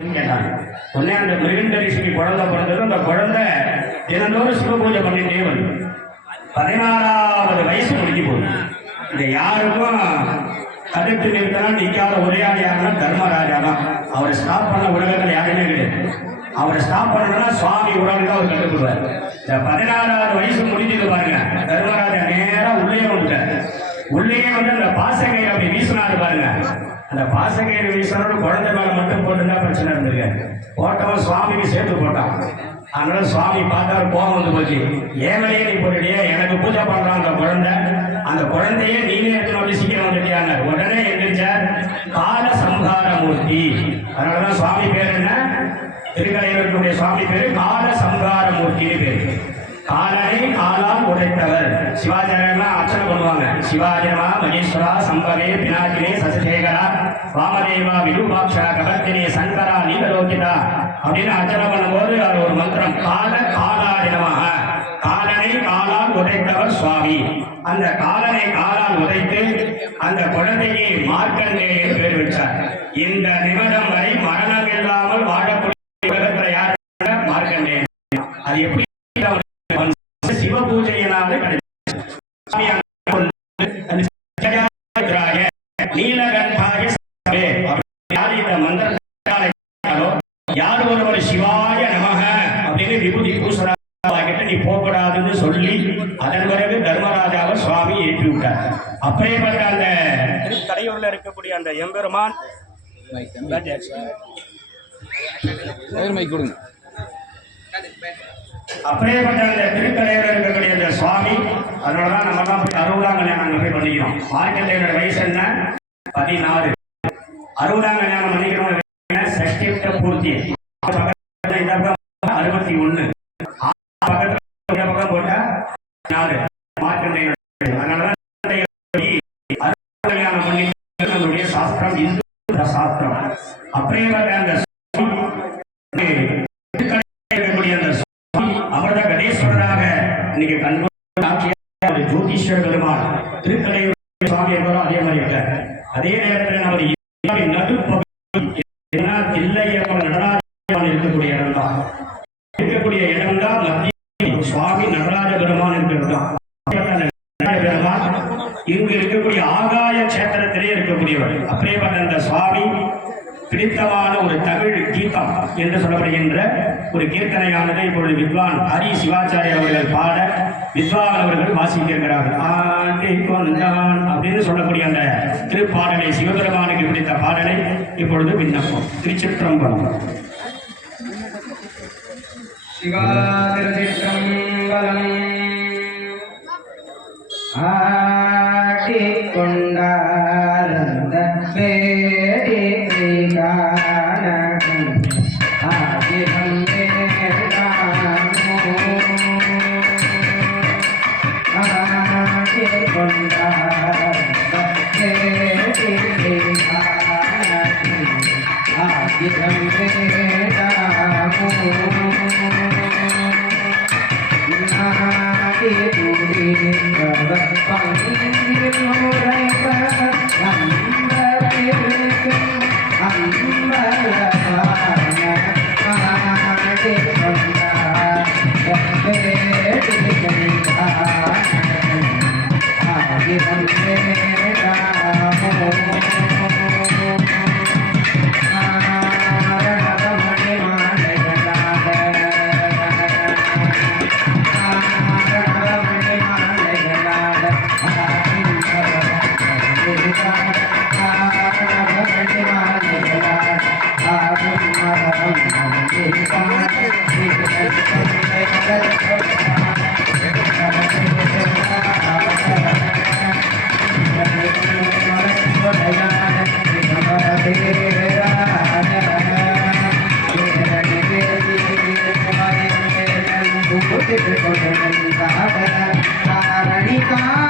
கேட்டாங்க. உடனே அந்த மிருகண்ட ரிஷிக்கு குழந்தை பிறந்தது. அந்த குழந்தை தினந்தோறும் சிவ பூஜை பண்ணிட்டே வந்து 16வது வயசு முடிஞ்சு போகுது. இந்த யாருக்கும் தடுத்து நிறுத்தலாம் நிற்காத ஒரே ஆள் யாருன்னா தர்மராஜா தான். அவரை ஸ்டாப் பண்ண உலகத்தில் யாருமே கிடையாது. அவரை ஸ்டாப் பண்ணணும்னா சுவாமி உடலுக்கு அவர் கட்டுப்படுவார். இந்த 16வது வயசு முடிஞ்சது பாருங்க. தர்மராஜா நேரம் உள்ளே வந்துட்டார். உள்ளே வந்து அந்த பாசக்கயிறு அப்படி வீசினாரு பாருங்க. அந்த பாசக்கயிறு வீசினோட குழந்தை மேல மட்டும் போட்டுன்னா பிரச்சனை இருந்திருக்கு. போட்டவன் சுவாமிக்கு சேர்த்து போட்டான். அதனால சுவாமி பார்த்தாரு, கோபம் வந்து போச்சு. ஏழையே நீ போட்டுட்டியே, எனக்கு பூஜை பண்றான் அந்த குழந்தை, அந்த குழந்தையே நீனே எடுத்து சீக்கிரம் வந்துட்டியாங்க. உடனே எந்திரிச்சார் கால சம்ஹாரமூர்த்தி. அதனாலதான் சுவாமி பேர் என்ன, திருக்கலையூருடைய சுவாமி பேரு கால சம்ஹாரமூர்த்தின்னு பேரு. காலனை காலால் உடைத்தவர். சிவாச்சாரியெல்லாம் அர்ச்சனை பண்ணுவாங்க. சிவாஜமா மகேஸ்வரா சம்பவே பினாக்கினே சசிசேகரா வாமதேவா விரூபாட்சா கபர்த்தினே சங்கரா நீலலோகிதா அப்படின்னு அர்ச்சனை பண்ணும்போது அது ஒரு மந்திரம். கால காலாதினமாக காலனை காலால் உடைத்தவர் சுவாமி. அந்த காலனை காலால் உடைத்து அந்த குழந்தையை மார்க்கண்டேயர் பேர் வச்சார். இந்த நிமிடம் வரை மரணம் இல்லாமல் வாழக்கூடிய உலகத்தில் யார்? மார்க்கண்டேயர். அது எப்படி? சிவ பூஜையினாலே நீலகண்டாய இந்த மந்திரத்தால் யார் ஒருவர் சிவாய நமக அப்படின்னு விபூதி பூசராகிட்ட நீ போகக்கூடாதுன்னு சொல்லி அதன் பிறகு தர்மராஜாவை சுவாமி ஏற்றி விட்டார். அப்படியேப்பட்ட அந்த திருக்கடையூர்ல இருக்கக்கூடிய அந்த எம்பெருமான் அப்படியேப்பட்ட அந்த திருக்கடையூர் இருக்கக்கூடிய அந்த சுவாமி, அதனாலதான் நம்ம தான் போய் அறுபதாம் கல்யாணம் அங்கே போய் பண்ணிக்கிறோம். மார்க்கண்டேயனோட வயசு என்ன? 16. 60ஆம் கல்யாணம் பண்ணிக்கிறோம். சஷ்டிப்த பூர்த்தி 61. பக்கம் போட்டா 4 மார்க்கண்டேயனோட. அதனாலதான் கல்யாணம் பண்ணி நம்மளுடைய சாஸ்திரம் இந்து சாஸ்திரம். அப்படியேப்பட்ட அந்த ஜோதிஷர் பெருமாள் திருக்கலையூர் சுவாமி என்பவரும் அதே மாதிரி இருக்கார். அதே நேரத்தில் நமது நடுப்பகுதி தில்லையப்பன் நடராஜன் இருக்கக்கூடிய இடம் தான். இருக்கக்கூடிய இடம் தான் மத்திய சுவாமி நடராஜ பெருமான் இருக்கிறது தான். பெருமான் இங்கு இருக்கக்கூடிய ஆகாய கஷேத்திரத்திலே இருக்கக்கூடியவர். அப்படியேப்பட்ட அந்த சுவாமி பிடித்தமான ஒரு தமிழ் கீதம் என்று சொல்லப்படுகின்ற ஒரு கீர்த்தனையானதை இப்பொழுது வித்வான் ஹரி சிவாச்சாரியர் அவர்கள் பாட வித்வான் அவர்கள் வாசிக்கிறார்கள். ஆண்டி கொண்டான் அப்படின்னு சொல்லக்கூடிய அந்த திருப்பாடலை, சிவபெருமானுக்கு பிடித்த பாடலை இப்பொழுது விண்ணப்பம். திருச்சிற்றம்பலம். சிவா திருச்சிற்றம்பலம். ஆட்டி கொண்டாரந்த பேடி Kanika